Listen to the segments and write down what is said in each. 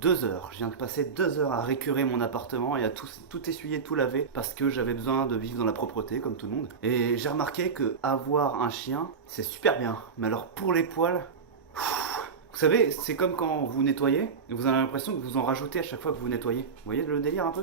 2 heures. Je viens de passer 2 heures à récurer mon appartement et à tout essuyer, tout laver parce que j'avais besoin de vivre dans la propreté comme tout le monde. Et j'ai remarqué que avoir un chien, c'est super bien. Mais alors pour les poils, vous savez, c'est comme quand vous nettoyez, et vous avez l'impression que vous en rajoutez à chaque fois que vous nettoyez. Vous voyez le délire un peu?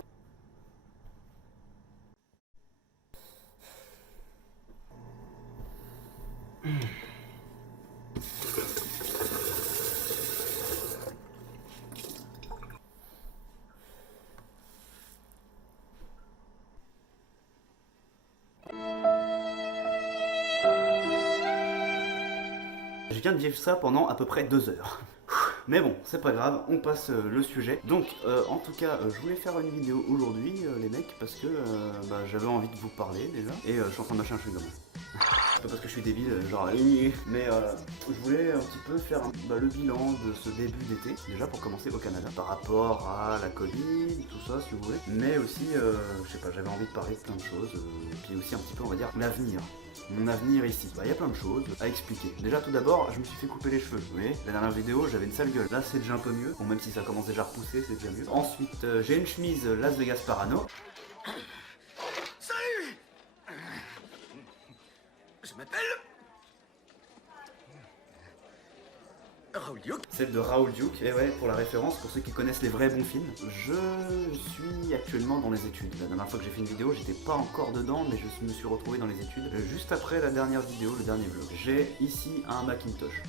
Je viens de vivre ça pendant à peu près 2 heures. Mais bon, c'est pas grave, on passe le sujet. Donc, en tout cas, je voulais faire une vidéo aujourd'hui, les mecs, parce que j'avais envie de vous parler déjà. Et je suis en train de mâcher un chewing-gum. C'est pas parce que je suis débile, genre mais je voulais un petit peu faire le bilan de ce début d'été, déjà pour commencer au Canada, par rapport à la Covid, tout ça si vous voulez, mais aussi, je sais pas, j'avais envie de parler de plein de choses, puis aussi un petit peu, on va dire, l'avenir. Mon avenir ici. Il y a plein de choses à expliquer. Déjà tout d'abord, je me suis fait couper les cheveux. Vous voyez, la dernière vidéo, j'avais une sale gueule. Là, c'est déjà un peu mieux. Bon, même si ça commence déjà à repousser, c'est déjà mieux. Ensuite, j'ai une chemise Las Vegas Parano. Salut! Je m'appelle... Raoul Duke. Celle de Raoul Duke, et ouais, pour la référence, pour ceux qui connaissent les vrais bons films. Je suis actuellement dans les études. La dernière fois que j'ai fait une vidéo, j'étais pas encore dedans, mais je me suis retrouvé dans les études juste après la dernière vidéo, le dernier vlog. J'ai ici un Macintosh.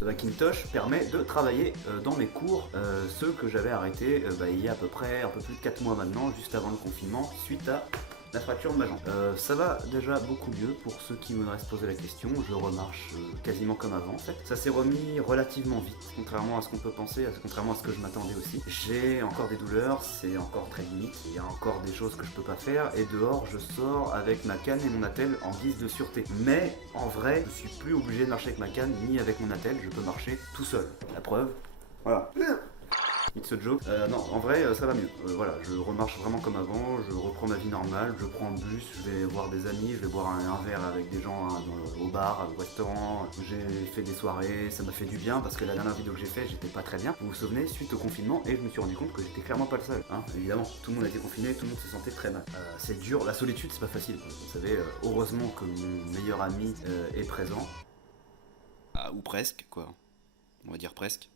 Ce Macintosh permet de travailler dans mes cours, ceux que j'avais arrêtés il y a à peu près un peu plus de 4 mois maintenant, juste avant le confinement, suite à la fracture de ma jambe. Ça va déjà beaucoup mieux pour ceux qui me restent poser la question, je remarche quasiment comme avant en fait. Ça s'est remis relativement vite, contrairement à ce qu'on peut penser, contrairement à ce que je m'attendais aussi. J'ai encore des douleurs, c'est encore très limite, il y a encore des choses que je peux pas faire, et dehors je sors avec ma canne et mon attel en guise de sûreté. Mais en vrai, je suis plus obligé de marcher avec ma canne ni avec mon attel, je peux marcher tout seul. La preuve, voilà. It's a joke. Non, en vrai, ça va mieux. Voilà, je remarche vraiment comme avant, je reprends ma vie normale, je prends le bus, je vais voir des amis, je vais boire un verre avec des gens au bar, au restaurant. J'ai fait des soirées, ça m'a fait du bien parce que la dernière vidéo que j'ai faite, j'étais pas très bien. Vous vous souvenez, suite au confinement, et je me suis rendu compte que j'étais clairement pas le seul. Hein, évidemment, tout le monde a été confiné, tout le monde se sentait très mal. C'est dur, la solitude, c'est pas facile. Vous savez, heureusement que mon meilleur ami est présent. Ah, ou presque, quoi. On va dire presque.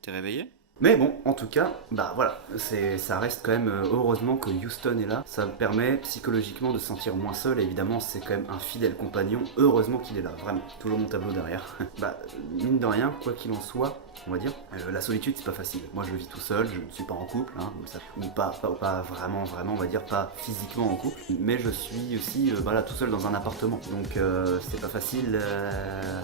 T'es réveillé ? Mais bon, en tout cas, voilà, ça reste quand même, heureusement que Houston est là, ça me permet psychologiquement de se sentir moins seul, et évidemment c'est quand même un fidèle compagnon, heureusement qu'il est là, vraiment, toujours mon tableau derrière. Mine de rien, quoi qu'il en soit, on va dire, la solitude c'est pas facile, moi je vis tout seul, je ne suis pas en couple, hein, ou pas vraiment, on va dire, pas physiquement en couple, mais je suis aussi, tout seul dans un appartement, donc c'est pas facile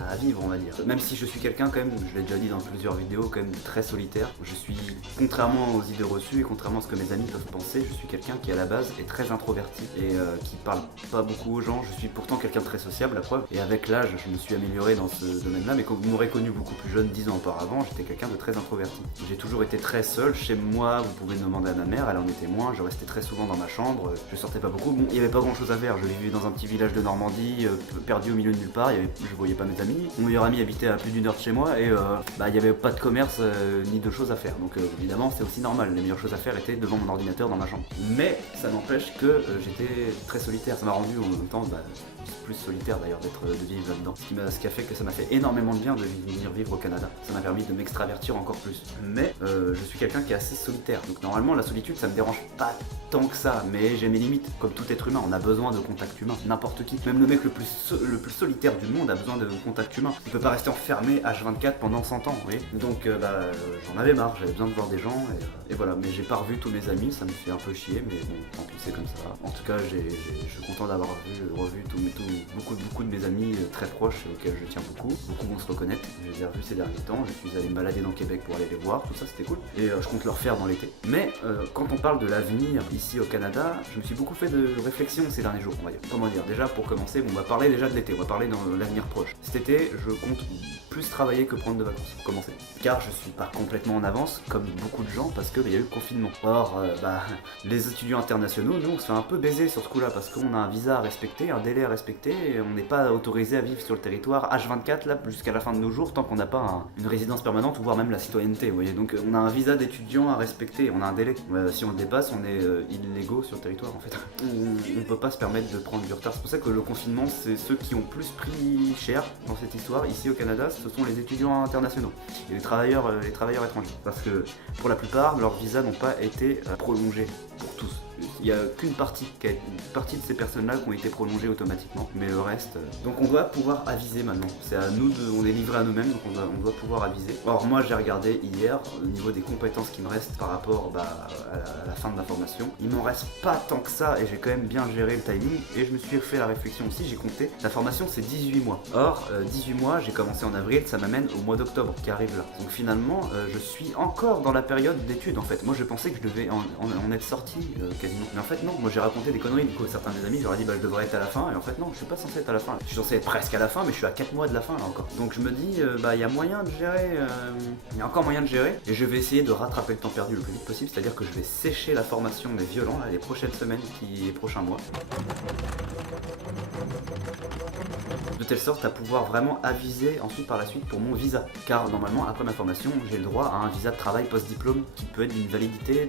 à vivre, on va dire. Même si je suis quelqu'un quand même, je l'ai déjà dit dans plusieurs vidéos, quand même très solitaire. Je suis, contrairement aux idées reçues et contrairement à ce que mes amis peuvent penser, je suis quelqu'un qui à la base est très introverti et qui parle pas beaucoup aux gens. Je suis pourtant quelqu'un de très sociable, la preuve. Et avec l'âge, je me suis amélioré dans ce domaine-là, mais comme vous m'aurez connu beaucoup plus jeune, 10 ans auparavant, j'étais quelqu'un de très introverti. J'ai toujours été très seul chez moi, vous pouvez demander à ma mère, elle en était moins, je restais très souvent dans ma chambre, je sortais pas beaucoup. Bon, il y avait pas grand chose à faire, je vivais dans un petit village de Normandie, perdu au milieu de nulle part, je voyais pas mes amis. Mon meilleur ami habitait à plus d'1 heure de chez moi et il y avait pas de commerce ni de choses à faire. Donc évidemment c'est aussi normal, les meilleures choses à faire étaient devant mon ordinateur dans ma chambre. Mais ça n'empêche que j'étais très solitaire, ça m'a rendu en même temps plus solitaire d'ailleurs de vivre là-dedans. Ce qui a fait que ça m'a fait énormément de bien de venir vivre au Canada. Ça m'a permis de m'extravertir encore plus. Mais je suis quelqu'un qui est assez solitaire. Donc normalement la solitude ça me dérange pas tant que ça, mais j'ai mes limites. Comme tout être humain, on a besoin de contact humain. N'importe qui. Même le mec le plus solitaire du monde a besoin de contact humain. Il peut pas rester enfermé H24 pendant 100 ans, vous voyez. Donc j'en avais marre, j'avais besoin de voir des gens et voilà. Mais j'ai pas revu tous mes amis, ça me fait un peu chier, mais bon, tant pis, c'est comme ça. En tout cas, je suis content d'avoir revu beaucoup de mes amis très proches auxquels je tiens beaucoup. Beaucoup vont se reconnaître. Je les ai revus ces derniers temps. Je suis allé me balader dans Québec pour aller les voir. Tout ça, c'était cool. Et je compte le refaire dans l'été. Mais quand on parle de l'avenir ici au Canada, je me suis beaucoup fait de réflexion ces derniers jours, on va dire. Comment dire? Déjà, pour commencer, on va parler déjà de l'été. On va parler dans l'avenir proche. Cet été, je compte plus travailler que prendre de vacances, pour commencer. Car je suis pas complètement en avance, comme beaucoup de gens, parce qu'il y a eu le confinement. Or, les étudiants internationaux, nous, on se fait un peu baiser sur ce coup-là, parce qu'on a un visa à respecter, un délai à respecter. respecter et on n'est pas autorisé à vivre sur le territoire H24 là jusqu'à la fin de nos jours tant qu'on n'a pas une résidence permanente ou voire même la citoyenneté, vous voyez. Donc on a un visa d'étudiant à respecter, on a un délai. Si on le dépasse, on est illégaux sur le territoire en fait. On ne peut pas se permettre de prendre du retard. C'est pour ça que le confinement, c'est ceux qui ont plus pris cher dans cette histoire ici au Canada, ce sont les étudiants internationaux et les travailleurs étrangers. Parce que pour la plupart, leurs visas n'ont pas été prolongés pour tous. Il n'y a qu'une partie de ces personnes-là qui ont été prolongées automatiquement, mais le reste... Donc on doit pouvoir aviser maintenant. C'est à nous, on est livré à nous-mêmes, donc on doit pouvoir aviser. Or moi j'ai regardé hier, au niveau des compétences qui me restent par rapport à la fin de ma formation, il m'en reste pas tant que ça et j'ai quand même bien géré le timing et je me suis fait la réflexion aussi, j'ai compté. La formation c'est 18 mois. Or 18 mois, j'ai commencé en avril, ça m'amène au mois d'octobre qui arrive là. Donc finalement je suis encore dans la période d'études en fait. Moi je pensais que je devais en être sorti quasiment. Mais en fait non, moi j'ai raconté des conneries du coup à certains de mes amis, je leur ai dit je devrais être à la fin et en fait non, je suis pas censé être à la fin. Je suis censé être presque à la fin mais je suis à 4 mois de la fin là encore. Donc je me dis il y a moyen de gérer, il y a encore moyen de gérer et je vais essayer de rattraper le temps perdu le plus vite possible, c'est-à-dire que je vais sécher la formation mais violent là, les prochaines semaines, les prochains mois. De telle sorte à pouvoir vraiment aviser ensuite par la suite pour mon visa. Car normalement après ma formation j'ai le droit à un visa de travail post-diplôme qui peut être d'une validité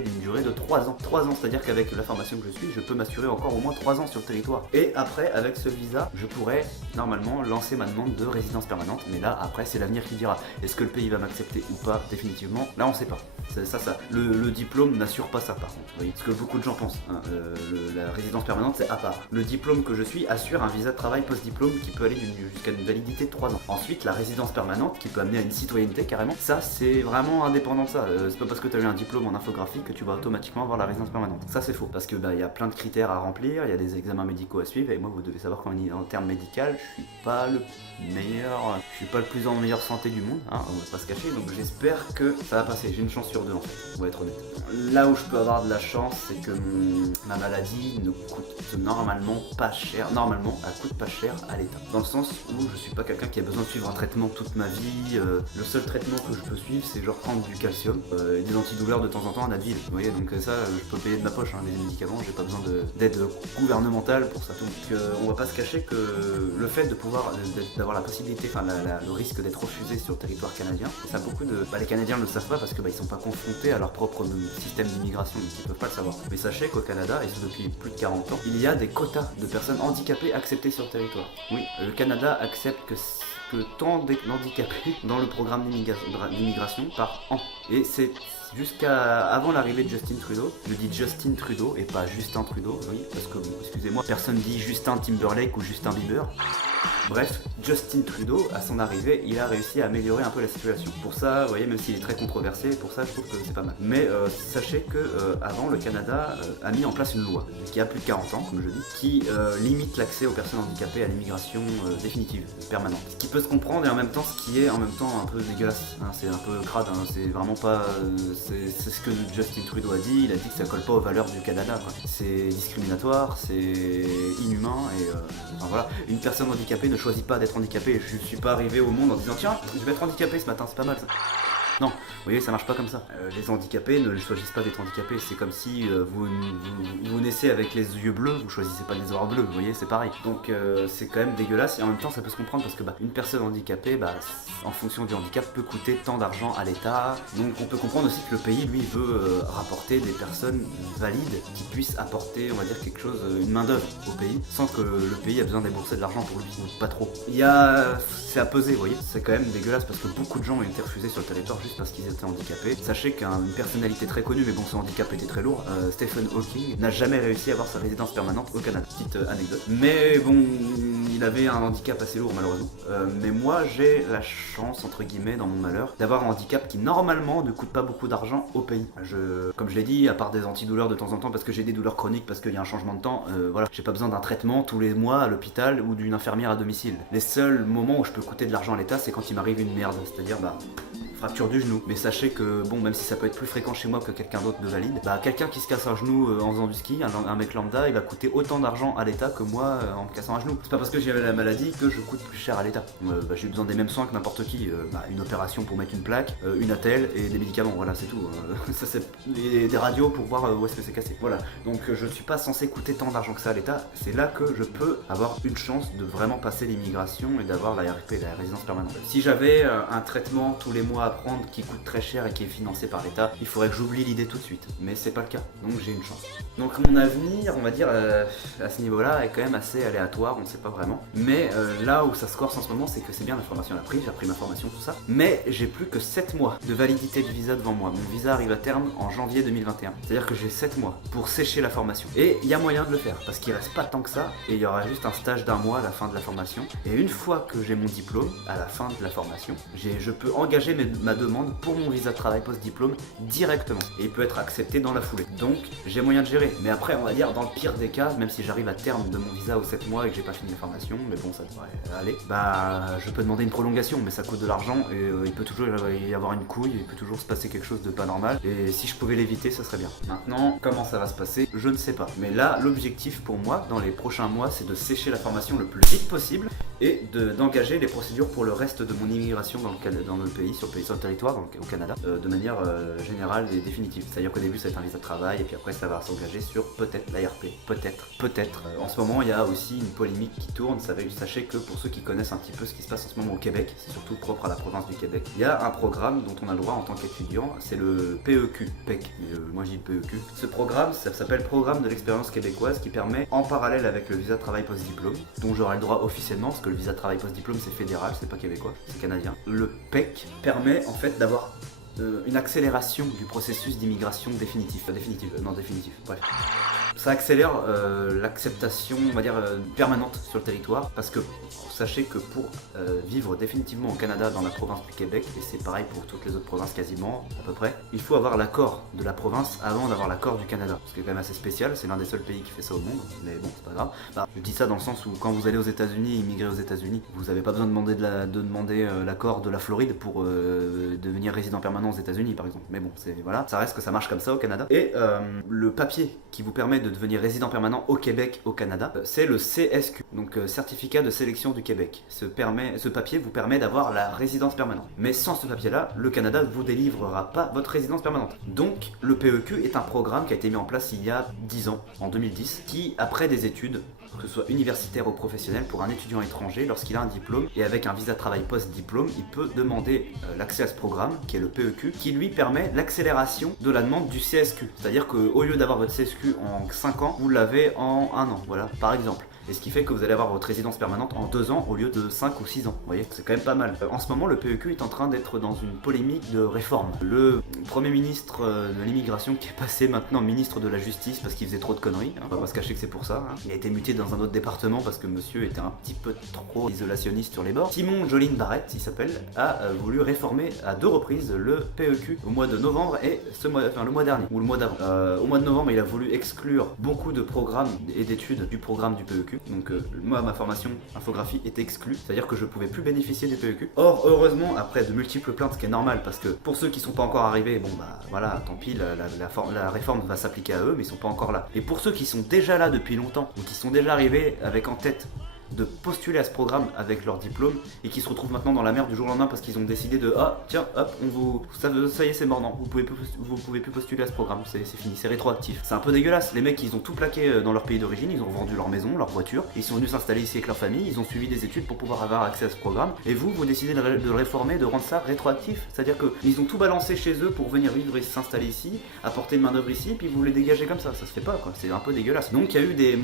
d'une durée de 3 ans. 3 ans, c'est-à-dire qu'avec la formation que je suis, je peux m'assurer encore au moins 3 ans sur le territoire. Et après avec ce visa, je pourrais normalement lancer ma demande de résidence permanente. Mais là après c'est l'avenir qui dira. Est-ce que le pays va m'accepter ou pas définitivement? Là on sait pas. Ça. Le diplôme n'assure pas ça par contre. Vous voyez, ce que beaucoup de gens pensent. Hein. La résidence permanente c'est à part. Le diplôme que je suis assure un visa de travail post-diplôme qui peut aller jusqu'à une validité de 3 ans. Ensuite la résidence permanente qui peut amener à une citoyenneté carrément. Ça c'est vraiment indépendant de ça. C'est pas parce que tu as eu un diplôme en infographie que tu vas automatiquement avoir la résidence permanente. Ça c'est faux. Parce que y a plein de critères à remplir, il y a des examens médicaux à suivre et moi vous devez savoir qu'en termes médical je suis pas le meilleur, je suis pas le plus en meilleure santé du monde, hein, on va pas se cacher, donc j'espère que ça va passer. J'ai une chance sur 2 en fait, on va être honnête. Là où je peux avoir de la chance, c'est que ma maladie ne coûte normalement pas cher, elle coûte pas cher à l'État. Dans le sens où je suis pas quelqu'un qui a besoin de suivre un traitement toute ma vie, le seul traitement que je peux suivre c'est genre prendre du calcium, et des antidouleurs de temps en temps en Advil, vous voyez, donc ça je peux payer de ma poche, hein, les médicaments, j'ai pas besoin d'aide gouvernementale pour ça. Donc on va pas se cacher que le fait de pouvoir, d'avoir la possibilité, enfin le risque d'être refusé sur le territoire canadien, ça beaucoup de... les Canadiens ne le savent pas parce que ils sont pas confrontés à leur propre système d'immigration, donc ils peuvent pas le savoir. Mais sachez qu'au Canada, et ce depuis plus de 40 ans, il y a des quotas de personnes handicapées acceptées sur le territoire. Oui, le Canada accepte que tant d'handicapés dans le programme d'immigration par an. Et c'est jusqu'à avant l'arrivée de Justin Trudeau. Je dis Justin Trudeau et pas Justin Trudeau, oui, parce que, excusez-moi, personne dit Justin Timberlake ou Justin Bieber. Bref, Justin Trudeau, à son arrivée, il a réussi à améliorer un peu la situation. Pour ça, vous voyez, même s'il est très controversé, pour ça, je trouve que c'est pas mal. Mais sachez que avant, le Canada a mis en place une loi qui a plus de 40 ans, comme je dis, qui limite l'accès aux personnes handicapées à l'immigration définitive, permanente. Ce qui peut se comprendre et en même temps, ce qui est en même temps un peu dégueulasse. Hein, c'est un peu crade, hein, c'est vraiment pas... c'est ce que Justin Trudeau a dit, il a dit que ça colle pas aux valeurs du Canada, quoi. C'est discriminatoire, c'est inhumain et... enfin voilà, une personne handicapée ne choisit pas d'être handicapé. Je suis pas arrivé au monde en disant tiens, je vais être handicapé ce matin, c'est pas mal ça. Non, vous voyez, ça marche pas comme ça. Les handicapés ne choisissent pas d'être handicapés. C'est comme si vous naissez avec les yeux bleus, vous choisissez pas de les avoir bleus, vous voyez, c'est pareil. Donc c'est quand même dégueulasse et en même temps ça peut se comprendre parce que une personne handicapée, en fonction du handicap, peut coûter tant d'argent à l'État. Donc on peut comprendre aussi que le pays, lui, veut rapporter des personnes valides qui puissent apporter, on va dire, quelque chose, une main d'œuvre au pays, sans que le pays a besoin de débourser de l'argent pour lui, ou pas trop. C'est à peser, vous voyez, c'est quand même dégueulasse parce que beaucoup de gens ont été refusés sur le territoire juste parce qu'ils étaient handicapés. Sachez qu'une personnalité très connue, mais bon, son handicap était très lourd, Stephen Hawking, n'a jamais réussi à avoir sa résidence permanente au Canada. Petite anecdote. Mais bon, il avait un handicap assez lourd malheureusement. Mais moi, j'ai la chance, entre guillemets, dans mon malheur, d'avoir un handicap qui normalement ne coûte pas beaucoup d'argent au pays. Comme je l'ai dit, à part des antidouleurs de temps en temps parce que j'ai des douleurs chroniques, parce qu'il y a un changement de temps, voilà, j'ai pas besoin d'un traitement tous les mois à l'hôpital ou d'une infirmière à domicile. Les seuls moments où je peux coûter de l'argent à l'État, c'est quand il m'arrive une merde, c'est-à-dire fracture du genou. Mais sachez que, bon, même si ça peut être plus fréquent chez moi que quelqu'un d'autre de valide, bah quelqu'un qui se casse un genou en faisant du ski, un mec lambda, il va coûter autant d'argent à l'État que moi en me cassant un genou. C'est pas parce que j'ai la maladie que je coûte plus cher à l'État. J'ai besoin des mêmes soins que n'importe qui. Une opération pour mettre une plaque, une attelle et des médicaments, voilà, c'est tout. Ça, c'est des radios pour voir où est-ce que c'est cassé. Voilà. Donc je suis pas censé coûter tant d'argent que ça à l'État. C'est là que je peux avoir une chance de vraiment passer l'immigration et d'avoir la RP, la résidence permanente. Si j'avais un traitement tous les mois à prendre qui coûte très cher et qui est financé par l'État, il faudrait que j'oublie l'idée tout de suite. Mais c'est pas le cas, donc j'ai une chance. Donc mon avenir, on va dire, à ce niveau-là, est quand même assez aléatoire, on ne sait pas vraiment. Mais là où ça se corse en ce moment, c'est que c'est bien la formation à prise, j'ai appris ma formation, tout ça. Mais j'ai plus que 7 mois de validité du visa devant moi. Mon visa arrive à terme en janvier 2021. C'est-à-dire que j'ai 7 mois pour sécher la formation. Et il y a moyen de le faire, parce qu'il reste pas tant que ça, et il y aura juste un stage d'1 mois à la fin de la formation. Et une fois que j'ai mon diplôme, à la fin de la formation, je peux engager ma demande pour mon visa de travail post-diplôme directement. Et il peut être accepté dans la foulée. Donc j'ai moyen de gérer. Mais après, on va dire, dans le pire des cas, même si j'arrive à terme de mon visa aux 7 mois et que j'ai pas fini la formation, mais bon, ça devrait aller, bah je peux demander une prolongation, mais ça coûte de l'argent et il peut toujours y avoir une couille, il peut toujours se passer quelque chose de pas normal. Et si je pouvais l'éviter, ça serait bien. Maintenant, comment ça va se passer, je ne sais pas. Mais là, l'objectif pour moi, dans les prochains mois, c'est de sécher la formation le plus vite possible et d'engager les procédures pour le reste de mon immigration dans le pays, sur le territoire, au Canada, de manière générale et définitive. C'est-à-dire qu'au début, ça va être un visa de travail et puis après, ça va s'engager sur peut-être l'ARP. Peut-être. En ce moment, il y a aussi une polémique qui tourne. Sachez que pour ceux qui connaissent un petit peu ce qui se passe en ce moment au Québec, c'est surtout propre à la province du Québec, il y a un programme dont on a le droit en tant qu'étudiant, c'est le PEQ, PEC, mais moi je dis PEQ. Ce programme, ça s'appelle Programme de l'expérience québécoise, qui permet, en parallèle avec le visa de travail post-diplôme, dont j'aurai le droit officiellement, parce que le visa de travail post-diplôme c'est fédéral, c'est pas québécois, c'est canadien. Le PEC permet en fait d'avoir une accélération du processus d'immigration définitif, bref. Ça accélère l'acceptation, on va dire, permanente sur le territoire, parce que sachez que pour vivre définitivement au Canada dans la province du Québec, et c'est pareil pour toutes les autres provinces quasiment, à peu près, il faut avoir l'accord de la province avant d'avoir l'accord du Canada. Ce qui est quand même assez spécial, c'est l'un des seuls pays qui fait ça au monde, mais bon, c'est pas grave. Je dis ça dans le sens où quand vous allez aux États-Unis, immigrer aux États-Unis, vous n'avez pas besoin de demander l'accord de la Floride pour devenir résident permanent aux États-Unis par exemple. Mais bon, voilà, ça reste que ça marche comme ça au Canada. Et le papier qui vous permet de devenir résident permanent au Québec, au Canada, c'est le CSQ, donc certificat de sélection du Québec. Ce papier vous permet d'avoir la résidence permanente. Mais sans ce papier-là, le Canada ne vous délivrera pas votre résidence permanente. Donc, le PEQ est un programme qui a été mis en place il y a 10 ans, en 2010, qui, après des études, que ce soit universitaire ou professionnel, pour un étudiant étranger, lorsqu'il a un diplôme et avec un visa de travail post-diplôme, il peut demander l'accès à ce programme, qui est le PEQ, qui lui permet l'accélération de la demande du CSQ. C'est-à-dire qu'au lieu d'avoir votre CSQ en 5 ans, vous l'avez en 1 an, voilà, par exemple. Et ce qui fait que vous allez avoir votre résidence permanente en 2 ans au lieu de 5 ou 6 ans. Vous voyez, c'est quand même pas mal. En ce moment, le PEQ est en train d'être dans une polémique de réforme. Le premier ministre de l'immigration, qui est passé maintenant ministre de la justice parce qu'il faisait trop de conneries, on va pas se cacher que c'est pour ça, il a été muté dans un autre département parce que monsieur était un petit peu trop isolationniste sur les bords. Simon Jolin Barrett, il s'appelle, a voulu réformer à 2 reprises le PEQ au mois de novembre et le mois dernier, ou le mois d'avant. Au mois de novembre, il a voulu exclure beaucoup de programmes et d'études du programme du PEQ. Donc moi, ma formation infographie était exclue, c'est-à-dire que je pouvais plus bénéficier du PEQ. Or, heureusement, après de multiples plaintes, ce qui est normal, parce que pour ceux qui sont pas encore arrivés, bon bah voilà, tant pis, la réforme va s'appliquer à eux, mais ils sont pas encore là. Et pour ceux qui sont déjà là depuis longtemps, ou qui sont déjà arrivés avec en tête de postuler à ce programme avec leur diplôme et qui se retrouvent maintenant dans la merde du jour au lendemain parce qu'ils ont décidé de tiens hop ça y est c'est mort, non, vous pouvez plus postuler à ce programme, c'est fini, c'est rétroactif. C'est un peu dégueulasse, les mecs ils ont tout plaqué dans leur pays d'origine, ils ont vendu leur maison, leur voiture, ils sont venus s'installer ici avec leur famille, ils ont suivi des études pour pouvoir avoir accès à ce programme et vous décidez de le réformer, de rendre ça rétroactif, c'est à dire que ils ont tout balancé chez eux pour venir vivre et s'installer ici, apporter une main d'œuvre ici, puis vous les dégagez comme ça se fait pas quoi, c'est un peu dégueulasse. Donc il y a eu des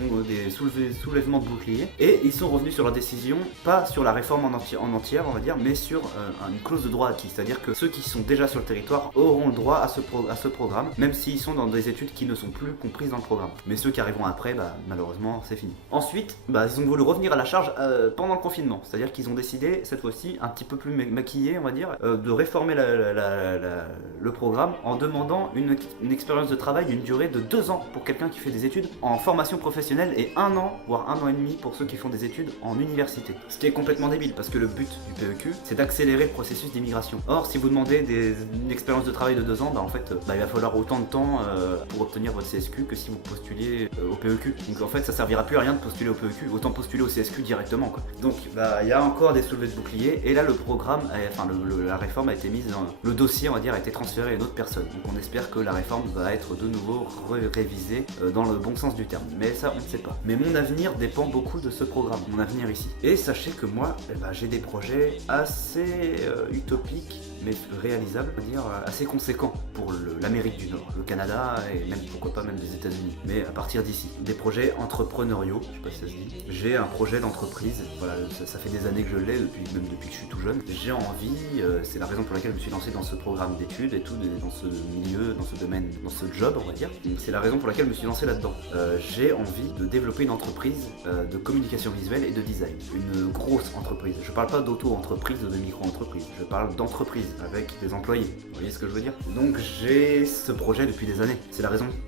soulèvements de boucliers et ils sont revenus sur leur décision, pas sur la réforme en entière on va dire, mais sur une clause de droit acquis, c'est-à-dire que ceux qui sont déjà sur le territoire auront le droit à ce programme, même s'ils sont dans des études qui ne sont plus comprises dans le programme. Mais ceux qui arriveront après, malheureusement c'est fini. Ensuite, ils ont voulu revenir à la charge pendant le confinement, c'est-à-dire qu'ils ont décidé, cette fois-ci, un petit peu plus maquillé on va dire, de réformer le programme en demandant une expérience de travail d'une durée de 2 ans pour quelqu'un qui fait des études en formation professionnelle et 1 an, voire 1 an et demi pour ceux qui font des études en université. Ce qui est complètement débile parce que le but du PEQ, c'est d'accélérer le processus d'immigration. Or, si vous demandez une expérience de travail de 2 ans, en fait, il va falloir autant de temps pour obtenir votre CSQ que si vous postuliez au PEQ. Donc en fait, ça servira plus à rien de postuler au PEQ, autant postuler au CSQ directement, quoi. Donc, il y a encore des soulevés de bouclier et là, le programme, la réforme a été mise le dossier, on va dire, a été transféré à une autre personne. Donc on espère que la réforme va être de nouveau révisée dans le bon sens du terme. Mais ça, on ne sait pas. Mais mon avenir dépend beaucoup de ce programme, mon avenir ici. Et sachez que moi, j'ai des projets assez utopiques, mais réalisables, on va dire, assez conséquents pour l'Amérique du Nord, le Canada et même, pourquoi pas, même les États-Unis. Mais à partir d'ici, des projets entrepreneuriaux, je sais pas si ça se dit. J'ai un projet d'entreprise, voilà, ça fait des années que je l'ai, depuis que je suis tout jeune. J'ai envie, c'est la raison pour laquelle je me suis lancé dans ce programme d'études et tout, dans ce milieu, dans ce domaine, dans ce job, on va dire. C'est la raison pour laquelle je me suis lancé là-dedans. J'ai envie de développer une entreprise de communication visuelle et de design. Une grosse entreprise. Je parle pas d'auto-entreprise ou de micro-entreprise. Je parle d'entreprise avec des employés. Vous voyez ce que je veux dire? Donc j'ai ce projet depuis des années. C'est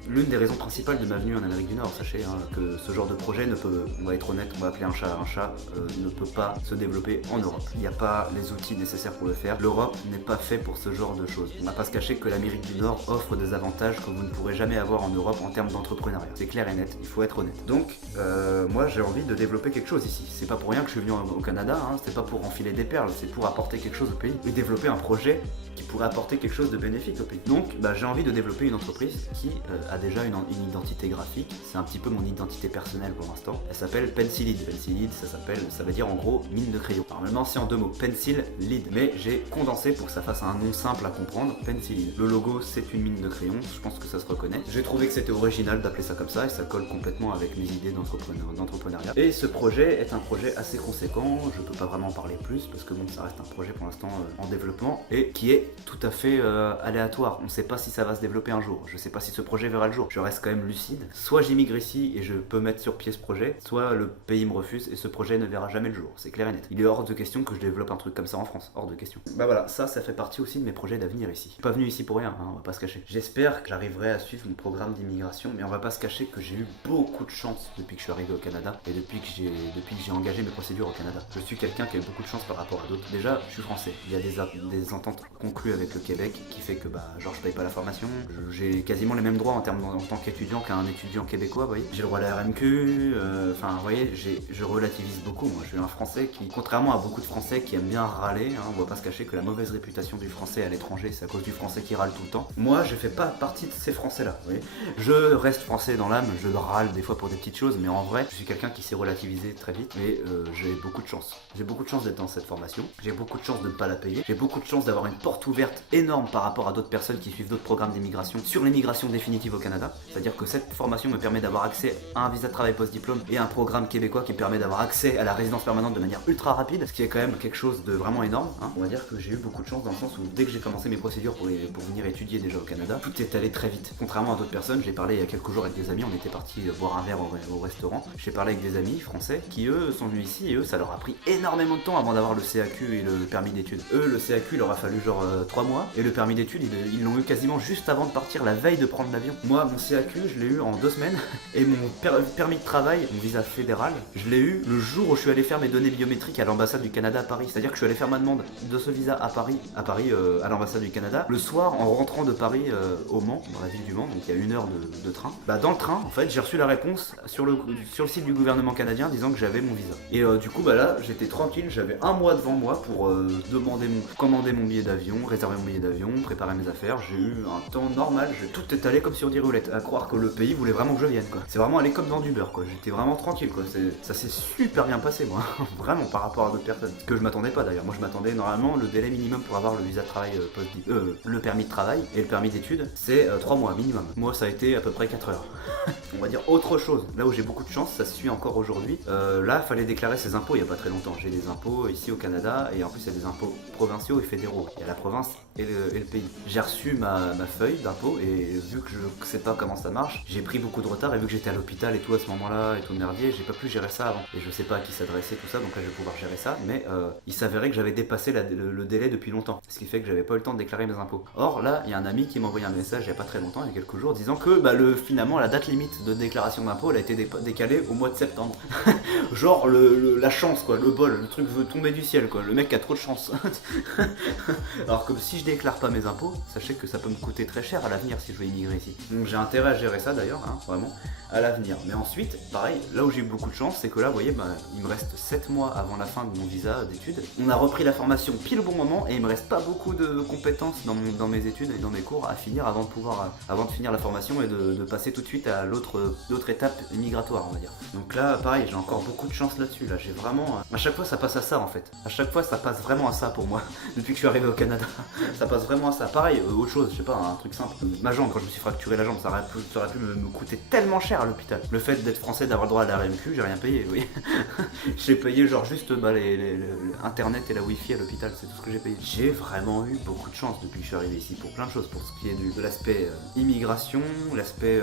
l'une des raisons principales de ma venue en Amérique du Nord. Sachez que ce genre de projet ne peut, on va être honnête, on va appeler un chat, ne peut pas se développer en Europe. Il n'y a pas les outils nécessaires pour le faire. L'Europe n'est pas fait pour ce genre de choses. On va pas se cacher que l'Amérique du Nord offre des avantages que vous ne pourrez jamais avoir en Europe en termes d'entrepreneuriat. C'est clair et net, il faut être honnête. Donc, moi j'ai envie de développer quelque chose ici. C'est pas pour rien que je suis venu au Canada, c'est pas pour enfiler des perles, c'est pour apporter quelque chose au pays. Et développer un projet qui pourrait apporter quelque chose de bénéfique au pays. Donc, j'ai envie de développer une entreprise qui a déjà une identité graphique. C'est un petit peu mon identité personnelle pour l'instant. Elle s'appelle Pencil-Lead. Pencil-Lead, ça veut dire en gros mine de crayon. Normalement, c'est en 2 mots, Pencil Lead. Mais j'ai condensé pour que ça fasse un nom simple à comprendre, Pencil-Lead. Le logo, c'est une mine de crayon. Je pense que ça se reconnaît. J'ai trouvé que c'était original d'appeler ça comme ça et ça colle complètement avec mes idées d'entrepreneuriat. Et ce projet est un projet assez conséquent. Je peux pas vraiment en parler plus parce que bon, ça reste un projet pour l'instant en développement et qui est tout à fait aléatoire. On ne sait pas si ça va se développer un jour. Je sais pas si ce projet verra le jour. Je reste quand même lucide. Soit j'immigre ici et je peux mettre sur pied ce projet, soit le pays me refuse et ce projet ne verra jamais le jour. C'est clair et net. Il est hors de question que je développe un truc comme ça en France. Hors de question. Voilà, ça fait partie aussi de mes projets d'avenir ici. Je suis pas venu ici pour rien, on va pas se cacher. J'espère que j'arriverai à suivre mon programme d'immigration, mais on va pas se cacher que j'ai eu beaucoup de chance depuis que je suis arrivé au Canada et depuis que j'ai engagé mes procédures au Canada. Je suis quelqu'un qui a eu beaucoup de chance par rapport à d'autres. Déjà, je suis français. Il y a des ententes conclues avec le Québec qui fait que genre je paye pas la formation. J'ai quasiment les mêmes droits en tant qu'étudiant qu'un étudiant québécois, vous voyez. J'ai le droit à la RMQ, vous voyez, je relativise beaucoup. Moi, je suis un français qui, contrairement à beaucoup de français qui aiment bien râler, on va pas se cacher que la mauvaise réputation du français à l'étranger, c'est à cause du français qui râle tout le temps. Moi, je fais pas partie de ces français-là, vous voyez. Je reste français dans l'âme, je râle des fois pour des petites choses, mais en vrai, je suis quelqu'un qui s'est relativisé très vite et j'ai beaucoup de chance. J'ai beaucoup de chance d'être dans cette formation, j'ai beaucoup de chance de ne pas la payer, j'ai beaucoup de chance d'avoir une porte ouverte énorme par rapport à d'autres personnes qui suivent d'autres programmes d'immigration sur l'immigration définitive au Canada. C'est-à-dire que cette formation me permet d'avoir accès à un visa de travail post-diplôme et un programme québécois qui me permet d'avoir accès à la résidence permanente de manière ultra rapide, ce qui est quand même quelque chose de vraiment énorme. On va dire que j'ai eu beaucoup de chance dans le sens où dès que j'ai commencé mes procédures pour venir étudier déjà au Canada, tout est allé très vite. Contrairement à d'autres personnes, j'ai parlé il y a quelques jours avec des amis, on était partis boire un verre au restaurant. J'ai parlé avec des amis français qui eux sont venus ici et eux ça leur a pris énormément de temps avant d'avoir le CAQ et le permis d'études. Eux le CAQ il leur a fallu genre 3 mois et le permis d'études ils l'ont eu quasiment juste avant de partir, la veille de prendre l'avion. Moi mon CAQ je l'ai eu en 2 semaines et mon permis de travail, mon visa fédéral, je l'ai eu le jour où je suis allé faire mes données biométriques à l'ambassade du Canada à Paris. C'est-à-dire que je suis allé faire ma demande de ce visa à Paris à l'ambassade du Canada, le soir en rentrant de Paris au Mans, dans la ville du Mans, donc il y a 1 heure de train. Dans le train en fait j'ai reçu la réponse sur le site du gouvernement canadien disant que j'avais mon visa. Et du coup là j'étais tranquille, j'avais 1 mois devant moi pour commander mon billet d'avion, réserver mon billet d'avion, préparer mes affaires. J'ai eu un temps normal, tout est allé comme sur des roulettes, à croire que le pays voulait vraiment que je vienne quoi. C'est vraiment allé comme dans du beurre quoi, j'étais vraiment tranquille quoi, ça s'est super bien passé moi, vraiment par rapport à d'autres personnes. Que je m'attendais pas d'ailleurs, moi je m'attendais normalement le délai minimum pour avoir le visa de travail le permis de travail et le permis d'études c'est 3 mois minimum. Moi ça a été à peu près 4 heures. On va dire autre chose, là où j'ai beaucoup de chance, ça se suit encore aujourd'hui. Là fallait déclarer ses impôts il y a pas très longtemps. J'ai des impôts ici au Canada et en plus il y a des impôts provinciaux et fédéraux. Il y a la province et le pays. J'ai reçu ma feuille d'impôt et vu que je sais pas comment ça marche, j'ai pris beaucoup de retard et vu que j'étais à l'hôpital et tout à ce moment-là et tout le merdier, j'ai pas pu gérer ça avant. Et je sais pas à qui s'adresser tout ça, donc là je vais pouvoir gérer ça, mais il s'avérait que j'avais dépassé le délai depuis longtemps, ce qui fait que j'avais pas eu le temps de déclarer mes impôts. Or là, il y a un ami qui m'a envoyé un message il y a pas très longtemps, il y a quelques jours, disant que finalement la date limite date de déclaration d'impôt, elle a été décalée au mois de septembre. Genre la chance quoi, le bol, le truc veut tomber du ciel quoi, le mec a trop de chance. Alors que si je déclare pas mes impôts, sachez que ça peut me coûter très cher à l'avenir si je veux immigrer ici. Donc j'ai intérêt à gérer ça d'ailleurs, hein, vraiment, à l'avenir. Mais ensuite, pareil, là où j'ai eu beaucoup de chance, c'est que là, vous voyez, bah, il me reste 7 mois avant la fin de mon visa d'études. On a repris la formation pile au bon moment et il me reste pas beaucoup de compétences dans mes études et dans mes cours à finir avant de finir la formation et de passer tout de suite à l'autre étape migratoire, on va dire. Donc là, pareil, j'ai encore beaucoup de chance là-dessus. Là, j'ai vraiment... à chaque fois, ça passe à ça en fait. À chaque fois, ça passe vraiment à ça pour moi. Depuis que je suis arrivé au Canada, ça passe vraiment à ça. Pareil, autre chose, je sais pas, un truc simple. Ma jambe, quand je me suis fracturé la jambe, ça aurait pu me coûter tellement cher à l'hôpital. Le fait d'être français, d'avoir le droit à la RMQ, j'ai rien payé, vous voyez. J'ai payé genre juste internet et la wifi à l'hôpital, c'est tout ce que j'ai payé. J'ai vraiment eu beaucoup de chance depuis que je suis arrivé ici pour plein de choses, pour ce qui est de l'aspect immigration, l'aspect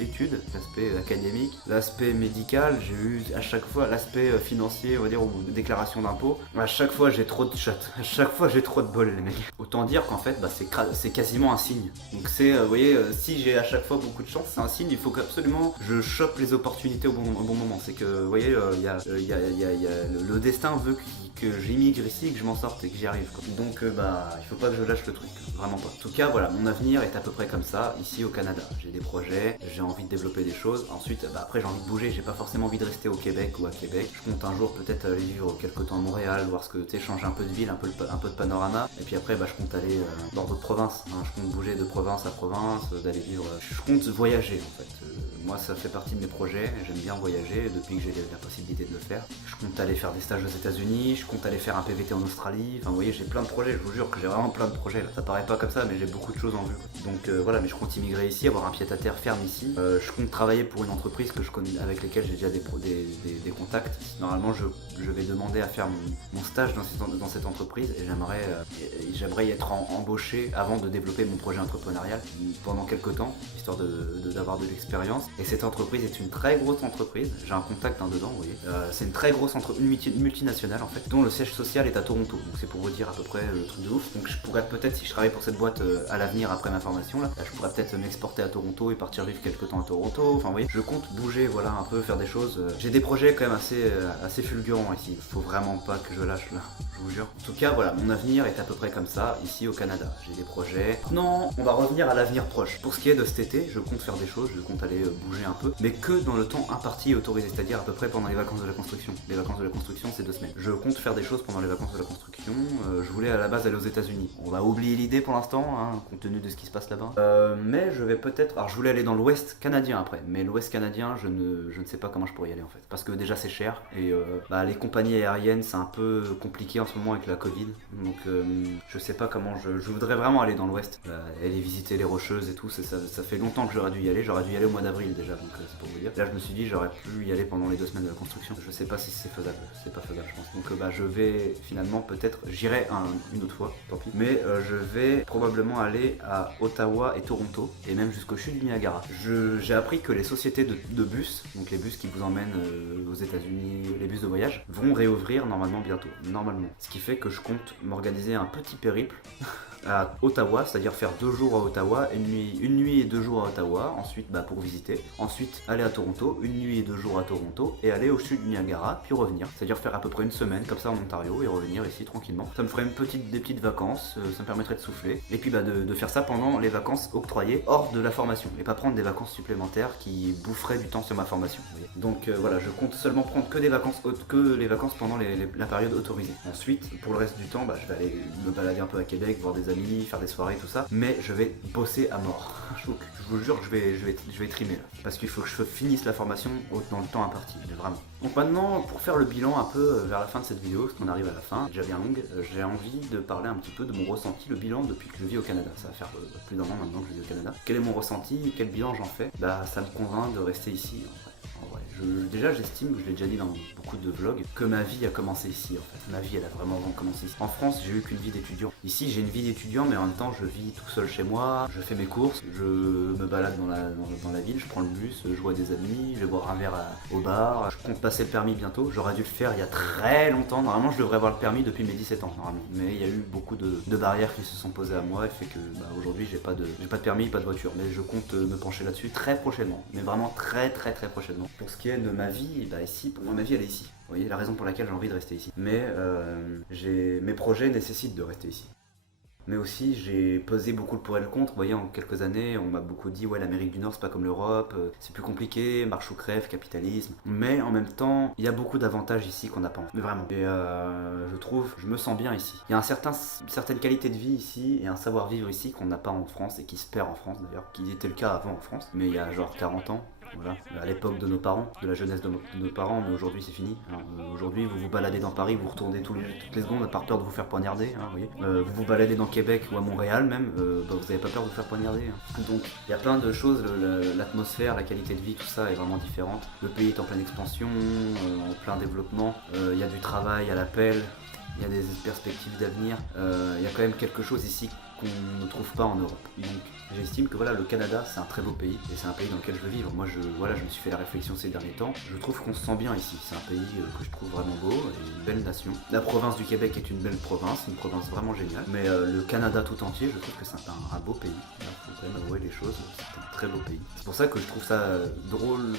études, l'aspect académique, l'aspect médical. J'ai eu à chaque fois l'aspect financier, on va dire, ou de déclaration d'impôt. À chaque fois j'ai trop de chatte, à chaque fois j'ai trop de bol les mecs. Autant dire qu'en fait bah, c'est quasiment un signe. Donc c'est, vous voyez, si j'ai à chaque fois beaucoup de chance, c'est un signe, il faut qu'absolument je chope les opportunités au bon moment. C'est que, vous voyez, le destin veut que j'immigre ici, que je m'en sorte et que j'y arrive quoi. Donc bah il faut pas que je lâche le truc, vraiment pas. En tout cas voilà, mon avenir est à peu près comme ça, ici au Canada. J'ai des projets, j'ai envie de développer des choses. Ensuite bah, après j'ai envie de bouger, j'ai pas forcément envie de rester au Québec ou à Québec. Je compte un jour peut-être aller vivre quelque temps à Montréal, voir ce que tu sais, changer un peu de ville, un peu de panorama. Et puis après bah, je compte aller dans d'autres provinces, hein. Je compte bouger de province à province, d'aller vivre. Je compte voyager en fait. Moi ça fait partie de mes projets, j'aime bien voyager depuis que j'ai la possibilité de le faire. Je compte aller faire des stages aux États-Unis, je compte aller faire un PVT en Australie. Enfin vous voyez, j'ai plein de projets, je vous jure que j'ai vraiment plein de projets là. Ça paraît pas comme ça mais j'ai beaucoup de choses en vue. Donc voilà, mais je compte immigrer ici, avoir un pied-à-terre ferme ici. Je compte travailler pour une entreprise que je connais, avec lesquelles j'ai déjà des contacts. Normalement je vais demander à faire mon stage dans cette entreprise et j'aimerais y être embauché avant de développer mon projet entrepreneurial pendant quelques temps, histoire d'avoir de l'expérience. Et cette entreprise est une très grosse entreprise, j'ai un contact dedans, vous voyez. C'est une très grosse une multinationale en fait, dont le siège social est à Toronto. Donc c'est pour vous dire à peu près le truc de ouf. Donc je pourrais peut-être, si je travaille pour cette boîte à l'avenir après ma formation là, je pourrais peut-être m'exporter à Toronto et partir vivre quelques temps à Toronto. Enfin vous voyez, je compte bouger, voilà, un peu, faire des choses. J'ai des projets quand même assez fulgurants ici. Faut vraiment pas que je lâche là, je vous jure. En tout cas voilà, mon avenir est à peu près comme ça, ici au Canada. J'ai des projets. Non, on va revenir à l'avenir proche. Pour ce qui est de cet été, je compte faire des choses, je compte aller bouger un peu, mais que dans le temps imparti et autorisé, c'est-à-dire à peu près pendant les vacances de la construction. Les vacances de la construction, c'est 2 semaines. Je compte faire des choses pendant les vacances de la construction. Je voulais à la base aller aux États-Unis. On va oublier l'idée pour l'instant, hein, compte tenu de ce qui se passe là-bas. Mais je vais peut-être. Alors je voulais aller dans l'Ouest canadien après, mais l'Ouest canadien, je ne sais pas comment je pourrais y aller en fait, parce que déjà c'est cher et les compagnies aériennes c'est un peu compliqué en ce moment avec la Covid. Donc je sais pas comment. Je voudrais vraiment aller dans l'Ouest, aller visiter les Rocheuses et tout. Ça fait longtemps que j'aurais dû y aller. J'aurais dû y aller au mois d'avril déjà, donc c'est pour vous dire. Là je me suis dit j'aurais pu y aller pendant les 2 semaines de la construction. Je sais pas si c'est faisable, c'est pas faisable je pense. Donc je vais finalement peut-être, j'irai une autre fois, tant pis. Mais je vais probablement aller à Ottawa et Toronto, et même jusqu'au chute du Niagara. J'ai appris que les sociétés de bus, donc les bus qui vous emmènent aux États-Unis, les bus de voyage, vont réouvrir normalement bientôt. Normalement. Ce qui fait que je compte m'organiser un petit périple à Ottawa, c'est-à-dire faire 2 jours à Ottawa, une nuit et 2 jours à Ottawa, ensuite pour visiter, ensuite aller à Toronto, une nuit et 2 jours à Toronto, et aller au sud du Niagara, puis revenir, c'est-à-dire faire à peu près une semaine comme ça en Ontario et revenir ici tranquillement. Ça me ferait des petites vacances, ça me permettrait de souffler, et puis de faire ça pendant les vacances octroyées hors de la formation, et pas prendre des vacances supplémentaires qui boufferaient du temps sur ma formation. Donc voilà, je compte seulement prendre que les vacances pendant la période autorisée. Ensuite, pour le reste du temps, je vais aller me balader un peu à Québec, voir des amis, faire des soirées, tout ça, mais je vais bosser à mort. Je vous jure que je vais trimer là, parce qu'il faut que je finisse la formation dans le temps imparti, mais vraiment. Donc maintenant, pour faire le bilan un peu vers la fin de cette vidéo, parce qu'on arrive à la fin, déjà bien longue, j'ai envie de parler un petit peu de mon ressenti, le bilan depuis que je vis au Canada. Ça va faire plus d'un an maintenant que je vis au Canada. Quel est mon ressenti, quel bilan j'en fais? Ça me convainc de rester ici, en vrai. Déjà j'estime, je l'ai déjà dit dans beaucoup de vlogs, que ma vie a commencé ici en fait. Ma vie elle a vraiment commencé ici. En France j'ai eu qu'une vie d'étudiant. Ici j'ai une vie d'étudiant mais en même temps je vis tout seul chez moi, je fais mes courses, je me balade dans la ville, je prends le bus, je vois des amis, je vais boire un verre au bar, je compte passer le permis bientôt, j'aurais dû le faire il y a très longtemps, normalement je devrais avoir le permis depuis mes 17 ans normalement. Mais il y a eu beaucoup de barrières qui se sont posées à moi et fait que aujourd'hui j'ai pas de permis, pas de voiture. Mais je compte me pencher là-dessus très prochainement, mais vraiment très prochainement. Pour ce qui est de ma vie, ici, pour moi ma vie elle est ici. Vous voyez la raison pour laquelle j'ai envie de rester ici. Mais mes projets nécessitent de rester ici. Mais aussi j'ai pesé beaucoup le pour et le contre. Vous voyez, en quelques années on m'a beaucoup dit ouais l'Amérique du Nord c'est pas comme l'Europe, c'est plus compliqué, marche ou crève, capitalisme. Mais en même temps il y a beaucoup d'avantages ici qu'on n'a pas en France. Mais vraiment. Et je me sens bien ici. Il y a une certaine qualité de vie ici et un savoir-vivre ici qu'on n'a pas en France et qui se perd en France d'ailleurs, qui était le cas avant en France, mais il y a genre 40 ans. Voilà, à l'époque de nos parents, de la jeunesse de nos parents, mais aujourd'hui c'est fini. Aujourd'hui vous vous baladez dans Paris, vous retournez toutes les secondes par peur de vous faire poignarder. Vous voyez. Vous vous baladez dans Québec ou à Montréal même, vous n'avez pas peur de vous faire poignarder. Donc il y a plein de choses, l'atmosphère, la qualité de vie, tout ça est vraiment différente. Le pays est en pleine expansion, en plein développement, il y a du travail à l'appel, il y a des perspectives d'avenir, il y a quand même quelque chose ici qu'on ne trouve pas en Europe. Donc j'estime que voilà, le Canada c'est un très beau pays et c'est un pays dans lequel je veux vivre. Moi je me suis fait la réflexion ces derniers temps. Je trouve qu'on se sent bien ici. C'est un pays que je trouve vraiment beau et une belle nation. La province du Québec est une belle province, une province vraiment géniale. Mais le Canada tout entier, je trouve que c'est un beau pays. Il faut quand même avouer les choses, c'est un très beau pays. C'est pour ça que je trouve ça drôle,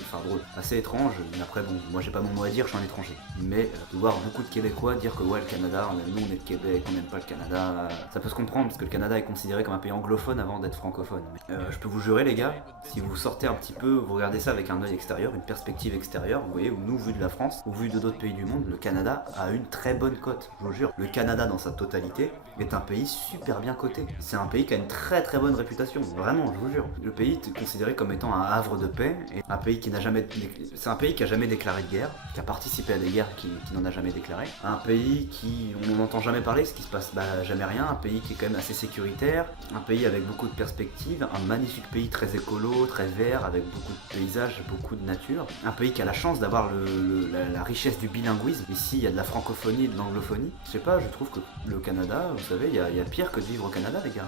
assez étrange. Mais après bon, moi j'ai pas mon mot à dire, je suis un étranger. Mais de voir beaucoup de Québécois dire que ouais le Canada, nous on est le Québec, on n'aime pas le Canada, ça peut se comprendre parce que le Canada est considéré comme un pays anglophone avant d'être francophone. Mais, je peux vous jurer les gars, si vous sortez un petit peu, vous regardez ça avec un œil extérieur, une perspective extérieure, vous voyez, nous vu de la France, ou vu de d'autres pays du monde, le Canada a une très bonne cote, je vous jure. Le Canada dans sa totalité est un pays super bien coté. C'est un pays qui a une très bonne réputation, vraiment, je vous jure. Le pays est considéré comme étant un havre de paix, et un pays qui n'a jamais... C'est un pays qui a jamais déclaré de guerre, qui a participé à des guerres qui n'en a jamais déclaré. Un pays qui, on n'entend jamais parler, ce qui se passe jamais rien, un pays qui est quand même assez sécuritaire, un pays avec beaucoup de perspectives, un magnifique pays très écolo, très vert, avec beaucoup de paysages, beaucoup de nature. Un pays qui a la chance d'avoir la richesse du bilinguisme. Ici, il y a de la francophonie et de l'anglophonie. Je sais pas, je trouve que le Canada, vous savez, il y a pire que de vivre au Canada, les gars.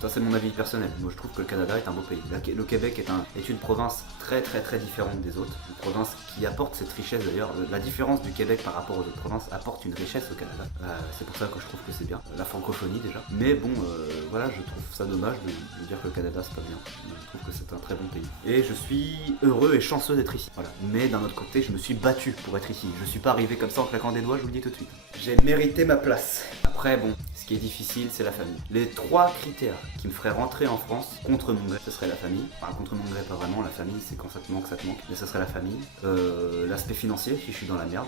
Ça, c'est mon avis personnel. Moi, je trouve que le Canada est un beau pays. Le Québec est une province très différente des autres. Une province qui apporte cette richesse d'ailleurs. La différence du Québec par rapport aux autres provinces apporte une richesse au Canada. C'est pour ça que je trouve que c'est bien. La francophonie déjà. Mais bon, voilà, je trouve ça dommage de dire que le Canada c'est pas bien. Je trouve que c'est un très bon pays. Et je suis heureux et chanceux d'être ici. Voilà. Mais d'un autre côté, je me suis battu pour être ici. Je suis pas arrivé comme ça en claquant des doigts, je vous le dis tout de suite. J'ai mérité ma place. Après, bon, ce qui est difficile, c'est la famille. Les 3 critères qui me feraient rentrer en France contre mon gré, ce serait la famille. Enfin, contre mon gré, pas vraiment. La famille, c'est quand ça te manque, mais ce serait la famille. L'aspect financier, si je suis dans la merde.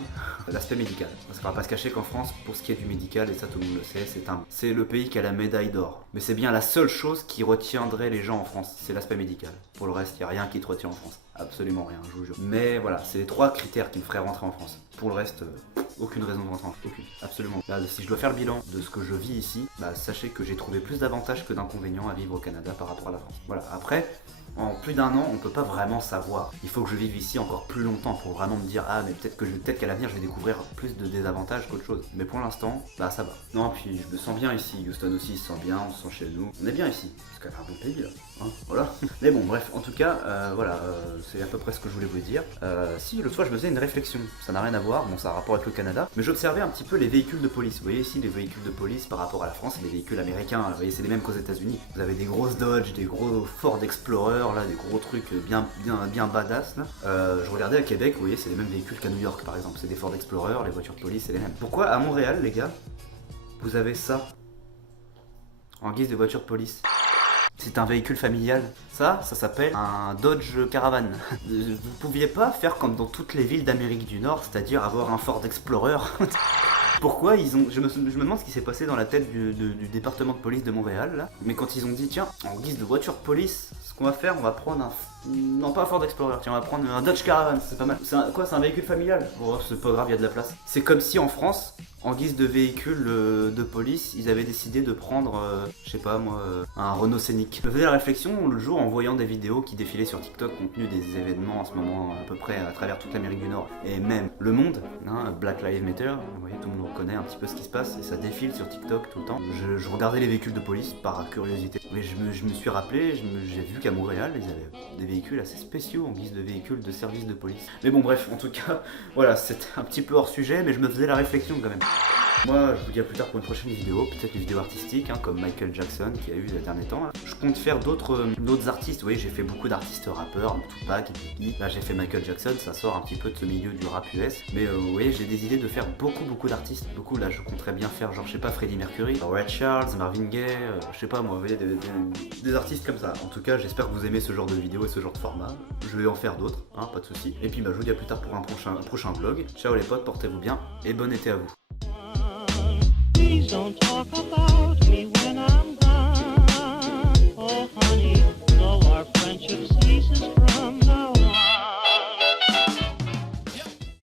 L'aspect médical. Parce qu'on va pas se cacher qu'en France, pour ce qui est du médical, et ça tout le monde le sait, c'est le pays qui a la médaille d'or. Mais c'est bien la seule chose qui retiendrait les gens en France, c'est l'aspect médical. Pour le reste, il n'y a rien qui te retient en France. Absolument rien, je vous jure. Mais voilà, c'est les 3 critères qui me feraient rentrer en France. Pour le reste, aucune raison de rentrer en France. Aucune, absolument. Là, si je dois faire le bilan de ce que je vis ici, sachez que j'ai trouvé plus d'avantages que d'inconvénients à vivre au Canada par rapport à la France. Voilà, après... En plus d'1 an, on peut pas vraiment savoir. Il faut que je vive ici encore plus longtemps pour vraiment me dire mais peut-être qu'à l'avenir je vais découvrir plus de désavantages qu'autre chose. Mais pour l'instant, ça va. Non, puis je me sens bien ici. Houston aussi se sent bien, on se sent chez nous. On est bien ici. C'est quand même un bon pays là. Voilà. Mais bon, bref, en tout cas, voilà, c'est à peu près ce que je voulais vous dire. Si, l'autre fois je me faisais une réflexion. Ça n'a rien à voir, bon, ça a un rapport avec le Canada. Mais j'observais un petit peu les véhicules de police. Vous voyez ici, les véhicules de police par rapport à la France, c'est des véhicules américains. Vous voyez, c'est les mêmes qu'aux États-Unis. Vous avez des grosses Dodge, des gros Ford Explorer, là, des gros trucs bien badass là. Je regardais à Québec, vous voyez, c'est les mêmes véhicules qu'à New York par exemple, c'est des Ford Explorer, les voitures de police, c'est les mêmes. Pourquoi à Montréal, les gars, vous avez ça en guise de voiture de police? C'est un véhicule familial. Ça s'appelle un Dodge Caravan. Vous pouviez pas faire comme dans toutes les villes d'Amérique du Nord, c'est-à-dire avoir un Ford Explorer? Pourquoi ils ont... Je me demande ce qui s'est passé dans la tête du département de police de Montréal là. Mais quand ils ont dit tiens, en guise de voiture de police, ce qu'on va faire, on va prendre un... Non, pas un Ford Explorer, tiens, on va prendre un Dodge Caravan, c'est pas mal. C'est un véhicule familial. Oh, c'est pas grave, il y a de la place. C'est comme si en France, En guise de véhicule de police, ils avaient décidé de prendre, je sais pas moi, un Renault Scénic. Je me faisais la réflexion le jour en voyant des vidéos qui défilaient sur TikTok contenues des événements en ce moment à peu près à travers toute l'Amérique du Nord et même le monde, hein, Black Lives Matter, vous voyez, tout le monde reconnaît un petit peu ce qui se passe et ça défile sur TikTok tout le temps. Je regardais les véhicules de police par curiosité, mais je me suis rappelé, j'ai vu qu'à Montréal ils avaient des véhicules assez spéciaux en guise de véhicules de service de police. Mais bon bref, en tout cas, voilà, c'était un petit peu hors sujet, mais je me faisais la réflexion quand même. Moi, je vous dis à plus tard pour une prochaine vidéo, peut-être une vidéo artistique, hein, comme Michael Jackson qui a eu ces derniers temps. Là. Je compte faire d'autres artistes. Vous voyez, j'ai fait beaucoup d'artistes rappeurs, Tupac et Biggie. Là, j'ai fait Michael Jackson, ça sort un petit peu de ce milieu du rap US. Mais vous voyez, j'ai des idées de faire beaucoup d'artistes. Beaucoup, là, je compterais bien faire, genre, je sais pas, Freddie Mercury, Ray Charles, Marvin Gaye, je sais pas, moi, vous voyez, des artistes comme ça. En tout cas, j'espère que vous aimez ce genre de vidéo et ce genre de format. Je vais en faire d'autres, hein, pas de soucis. Et puis, bah, je vous dis à plus tard pour un prochain vlog. Ciao les potes, portez-vous bien et bon été à vous. Please don't talk about me when I'm gone. Oh, honey, though our friendship's